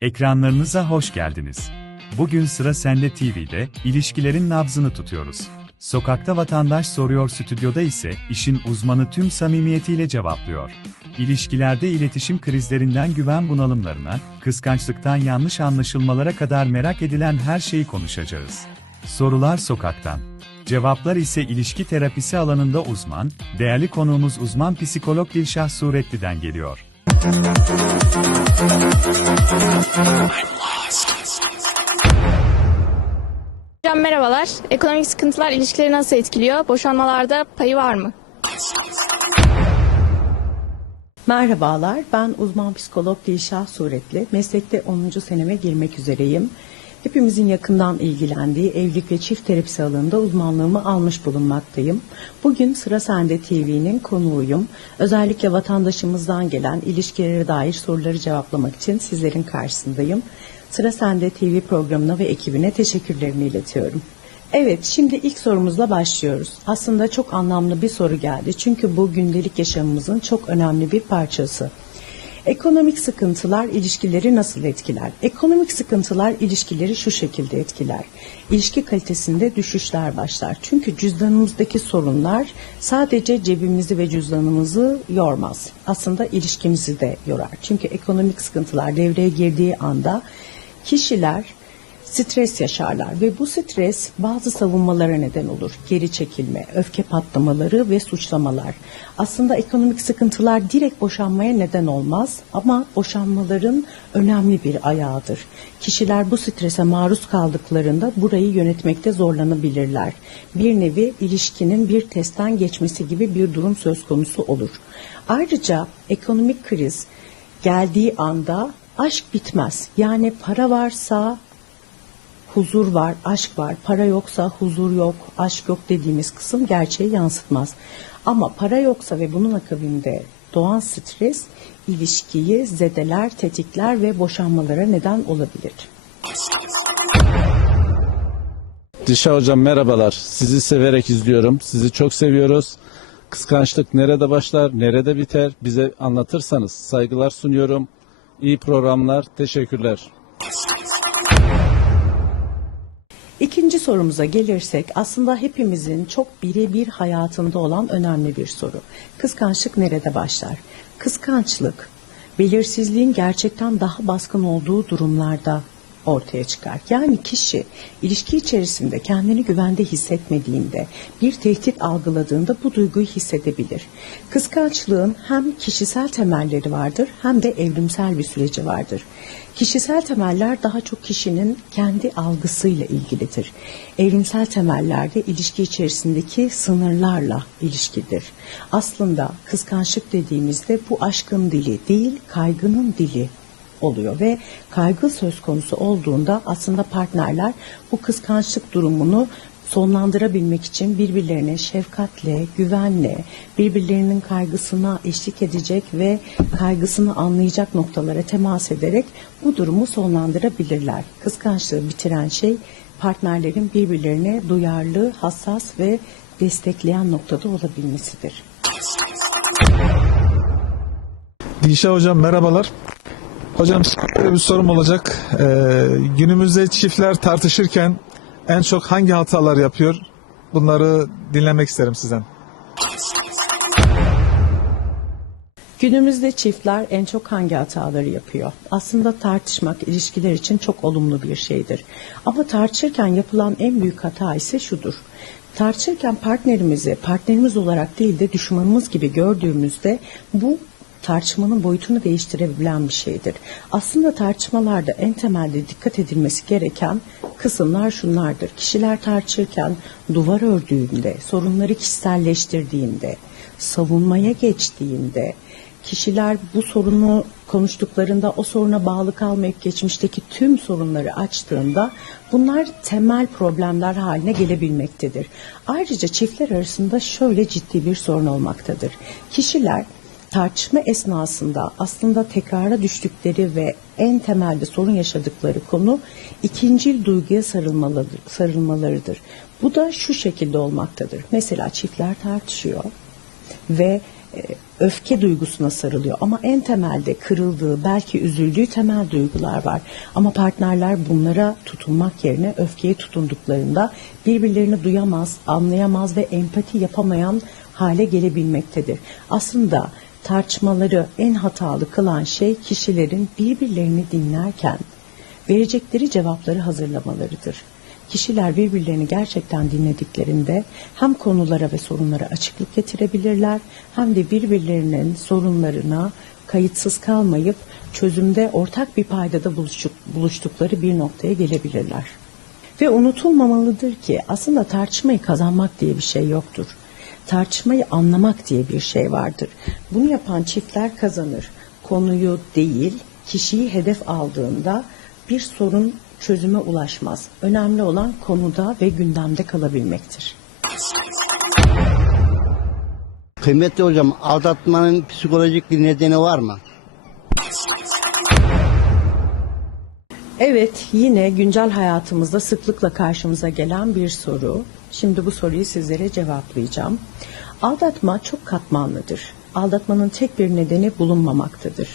Ekranlarınıza hoş geldiniz. Bugün sıra Sende TV'de ilişkilerin nabzını tutuyoruz. Sokakta vatandaş soruyor, stüdyoda ise işin uzmanı tüm samimiyetiyle cevaplıyor. İlişkilerde iletişim krizlerinden güven bunalımlarına, kıskançlıktan yanlış anlaşılmalara kadar merak edilen her şeyi konuşacağız. Sorular sokaktan. Cevaplar ise ilişki terapisi alanında uzman, değerli konuğumuz uzman psikolog Dilşah Suretli'den geliyor. Hocam merhabalar. Ekonomik sıkıntılar ilişkileri nasıl etkiliyor? Boşanmalarda payı var mı? Merhabalar, ben uzman psikolog Dilşah Suretli. Meslekte 10. seneme girmek üzereyim. Hepimizin yakından ilgilendiği evlilik ve çift terapisi alanında uzmanlığımı almış bulunmaktayım. Bugün Sıra Sende TV'nin konuğuyum. Özellikle vatandaşımızdan gelen ilişkilere dair soruları cevaplamak için sizlerin karşısındayım. Sıra Sende TV programına ve ekibine teşekkürlerimi iletiyorum. Evet, şimdi ilk sorumuzla başlıyoruz. Aslında çok anlamlı bir soru geldi. Çünkü bu gündelik yaşamımızın çok önemli bir parçası. Ekonomik sıkıntılar ilişkileri nasıl etkiler? Ekonomik sıkıntılar ilişkileri şu şekilde etkiler. İlişki kalitesinde düşüşler başlar. Çünkü cüzdanımızdaki sorunlar sadece cebimizi ve cüzdanımızı yormaz. Aslında ilişkimizi de yorar. Çünkü ekonomik sıkıntılar devreye girdiği anda kişiler stres yaşarlar ve bu stres bazı savunmalara neden olur. Geri çekilme, öfke patlamaları ve suçlamalar. Aslında ekonomik sıkıntılar direkt boşanmaya neden olmaz ama boşanmaların önemli bir ayağıdır. Kişiler bu strese maruz kaldıklarında burayı yönetmekte zorlanabilirler. Bir nevi ilişkinin bir testten geçmesi gibi bir durum söz konusu olur. Ayrıca ekonomik kriz geldiği anda aşk bitmez. Yani para varsa huzur var, aşk var. Para yoksa huzur yok, aşk yok dediğimiz kısım gerçeği yansıtmaz. Ama para yoksa ve bunun akabinde doğan stres ilişkiyi zedeler, tetikler ve boşanmalara neden olabilir. Dişa hocam merhabalar. Sizi severek izliyorum. Sizi çok seviyoruz. Kıskançlık nerede başlar, nerede biter? Bize anlatırsanız saygılar sunuyorum. İyi programlar. Teşekkürler. İkinci sorumuza gelirsek aslında hepimizin çok birebir hayatında olan önemli bir soru. Kıskançlık nerede başlar? Kıskançlık belirsizliğin gerçekten daha baskın olduğu durumlarda ortaya çıkar. Yani kişi ilişki içerisinde kendini güvende hissetmediğinde, bir tehdit algıladığında bu duyguyu hissedebilir. Kıskançlığın hem kişisel temelleri vardır hem de evrimsel bir süreci vardır. Kişisel temeller daha çok kişinin kendi algısıyla ilgilidir. Evrimsel temellerde ilişki içerisindeki sınırlarla ilişkidir. Aslında kıskançlık dediğimizde bu aşkın dili değil, kaygının dili oluyor ve kaygı söz konusu olduğunda aslında partnerler bu kıskançlık durumunu sonlandırabilmek için birbirlerine şefkatle, güvenle, birbirlerinin kaygısına eşlik edecek ve kaygısını anlayacak noktalara temas ederek bu durumu sonlandırabilirler. Kıskançlığı bitiren şey partnerlerin birbirlerine duyarlı, hassas ve destekleyen noktada olabilmesidir. Dilşah Hocam merhabalar. Hocam size bir sorum olacak. Ee, günümüzde çiftler tartışırken en çok hangi hatalar yapıyor? Bunları dinlemek isterim sizden. Günümüzde çiftler en çok hangi hataları yapıyor? Aslında tartışmak ilişkiler için çok olumlu bir şeydir. Ama tartışırken yapılan en büyük hata ise şudur. Tartışırken partnerimizi partnerimiz olarak değil de düşmanımız gibi gördüğümüzde bu tartışmanın boyutunu değiştirebilen bir şeydir. Aslında tartışmalarda en temelde dikkat edilmesi gereken kısımlar şunlardır. Kişiler tartışırken duvar ördüğünde, sorunları kişiselleştirdiğinde, savunmaya geçtiğinde, kişiler bu sorunu konuştuklarında o soruna bağlı kalmayıp geçmişteki tüm sorunları açtığında bunlar temel problemler haline gelebilmektedir. Ayrıca çiftler arasında şöyle ciddi bir sorun olmaktadır. Kişiler tartışma esnasında aslında tekrara düştükleri ve en temelde sorun yaşadıkları konu ikincil duyguya sarılmaları, sarılmalarıdır. Bu da şu şekilde olmaktadır. Mesela çiftler tartışıyor ve e, öfke duygusuna sarılıyor ama en temelde kırıldığı, belki üzüldüğü temel duygular var. Ama partnerler bunlara tutunmak yerine öfkeye tutunduklarında birbirlerini duyamaz, anlayamaz ve empati yapamayan hale gelebilmektedir. Aslında tartışmaları en hatalı kılan şey kişilerin birbirlerini dinlerken verecekleri cevapları hazırlamalarıdır. Kişiler birbirlerini gerçekten dinlediklerinde hem konulara ve sorunlara açıklık getirebilirler hem de birbirlerinin sorunlarına kayıtsız kalmayıp çözümde ortak bir paydada buluştuk, buluştukları bir noktaya gelebilirler. Ve unutulmamalıdır ki aslında tartışmayı kazanmak diye bir şey yoktur. Tartışmayı anlamak diye bir şey vardır. Bunu yapan çiftler kazanır. Konuyu değil, kişiyi hedef aldığında bir sorun çözüme ulaşmaz. Önemli olan konuda ve gündemde kalabilmektir. Kıymetli hocam aldatmanın psikolojik bir nedeni var mı? Evet, yine güncel hayatımızda sıklıkla karşımıza gelen bir soru. Şimdi bu soruyu sizlere cevaplayacağım. Aldatma çok katmanlıdır. Aldatmanın tek bir nedeni bulunmamaktadır.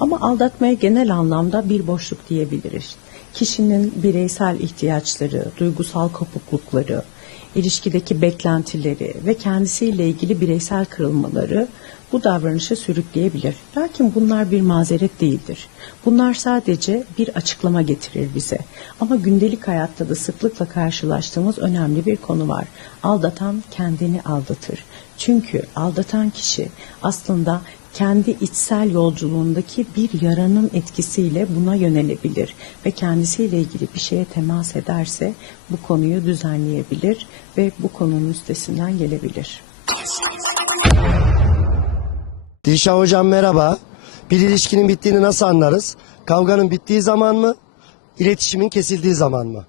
Ama aldatmaya genel anlamda bir boşluk diyebiliriz. Kişinin bireysel ihtiyaçları, duygusal kopuklukları, ilişkideki beklentileri ve kendisiyle ilgili bireysel kırılmaları bu davranışı sürükleyebilir. Lakin bunlar bir mazeret değildir. Bunlar sadece bir açıklama getirir bize. Ama gündelik hayatta da sıklıkla karşılaştığımız önemli bir konu var. Aldatan kendini aldatır. Çünkü aldatan kişi aslında kendi içsel yolculuğundaki bir yaranın etkisiyle buna yönelebilir ve kendisiyle ilgili bir şeye temas ederse bu konuyu düzenleyebilir ve bu konunun üstesinden gelebilir. Dilşah hocam merhaba. Bir ilişkinin bittiğini nasıl anlarız? Kavganın bittiği zaman mı? İletişimin kesildiği zaman mı?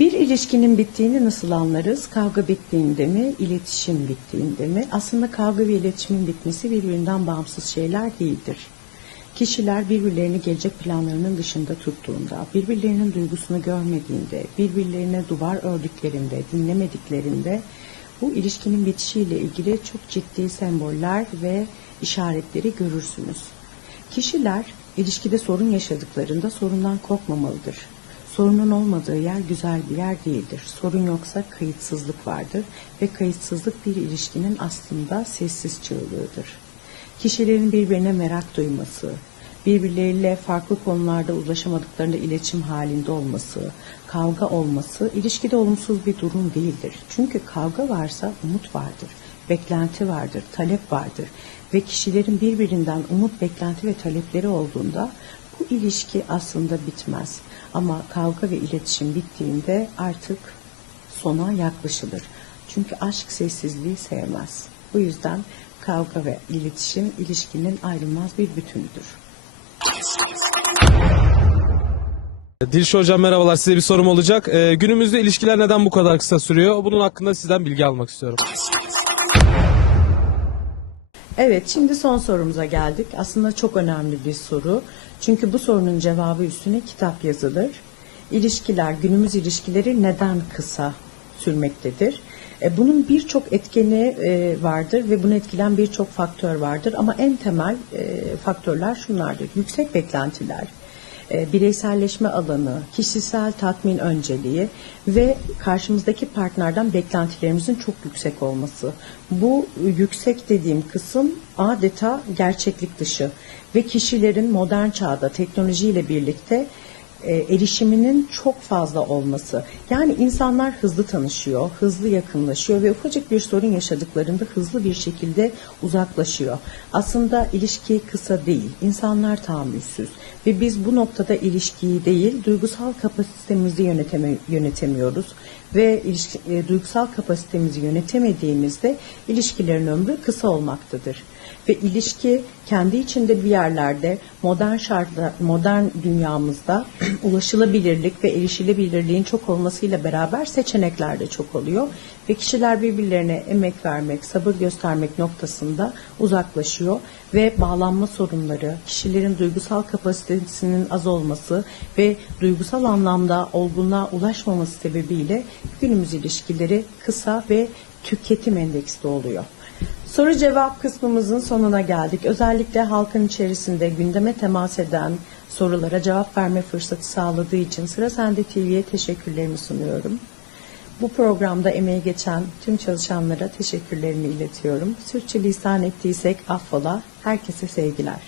Bir ilişkinin bittiğini nasıl anlarız? Kavga bittiğinde mi, iletişim bittiğinde mi? Aslında kavga ve iletişimin bitmesi birbirinden bağımsız şeyler değildir. Kişiler birbirlerini gelecek planlarının dışında tuttuğunda, birbirlerinin duygusunu görmediğinde, birbirlerine duvar ördüklerinde, dinlemediklerinde bu ilişkinin bitişiyle ilgili çok ciddi semboller ve işaretleri görürsünüz. Kişiler ilişkide sorun yaşadıklarında sorundan korkmamalıdır. Sorunun olmadığı yer güzel bir yer değildir. Sorun yoksa kayıtsızlık vardır ve kayıtsızlık bir ilişkinin aslında sessiz çığlığıdır. Kişilerin birbirine merak duyması, birbirleriyle farklı konularda uzlaşamadıklarında iletişim halinde olması, kavga olması ilişkide olumsuz bir durum değildir. Çünkü kavga varsa umut vardır, beklenti vardır, talep vardır ve kişilerin birbirinden umut, beklenti ve talepleri olduğunda bu ilişki aslında bitmez. Ama kavga ve iletişim bittiğinde artık sona yaklaşılır. Çünkü aşk sessizliği sevmez. Bu yüzden kavga ve iletişim ilişkinin ayrılmaz bir bütünüdür. Dilşah Hocam merhabalar size bir sorum olacak. Ee, günümüzde ilişkiler neden bu kadar kısa sürüyor? Bunun hakkında sizden bilgi almak istiyorum. Evet, şimdi son sorumuza geldik. Aslında çok önemli bir soru. Çünkü bu sorunun cevabı üstüne kitap yazılır. İlişkiler, günümüz ilişkileri neden kısa sürmektedir? E, Bunun birçok etkeni e, vardır ve bunu etkilen birçok faktör vardır. Ama en temel e, faktörler şunlardır. Yüksek beklentiler, bireyselleşme alanı, kişisel tatmin önceliği ve karşımızdaki partnerden beklentilerimizin çok yüksek olması. Bu yüksek dediğim kısım adeta gerçeklik dışı ve kişilerin modern çağda teknolojiyle birlikte e, erişiminin çok fazla olması. Yani insanlar hızlı tanışıyor, hızlı yakınlaşıyor ve ufacık bir sorun yaşadıklarında hızlı bir şekilde uzaklaşıyor. Aslında ilişki kısa değil, insanlar tahammülsüz ve biz bu noktada ilişkiyi değil, duygusal kapasitemizi yöneteme, yönetemiyoruz ve ilişki, e, duygusal kapasitemizi yönetemediğimizde ilişkilerin ömrü kısa olmaktadır. Ve ilişki kendi içinde bir yerlerde modern şartlar, modern dünyamızda ulaşılabilirlik ve erişilebilirliğin çok olmasıyla beraber seçenekler de çok oluyor ve kişiler birbirlerine emek vermek, sabır göstermek noktasında uzaklaşıyor ve bağlanma sorunları, kişilerin duygusal kapasitesinin az olması ve duygusal anlamda olgunluğa ulaşmaması sebebiyle günümüz ilişkileri kısa ve tüketim endeksi de oluyor. Soru cevap kısmımızın sonuna geldik. Özellikle halkın içerisinde gündeme temas eden sorulara cevap verme fırsatı sağladığı için Sıra Sende TV'ye teşekkürlerimi sunuyorum. Bu programda emeği geçen tüm çalışanlara teşekkürlerimi iletiyorum. Sürçülisan ettiysek affola. Herkese sevgiler.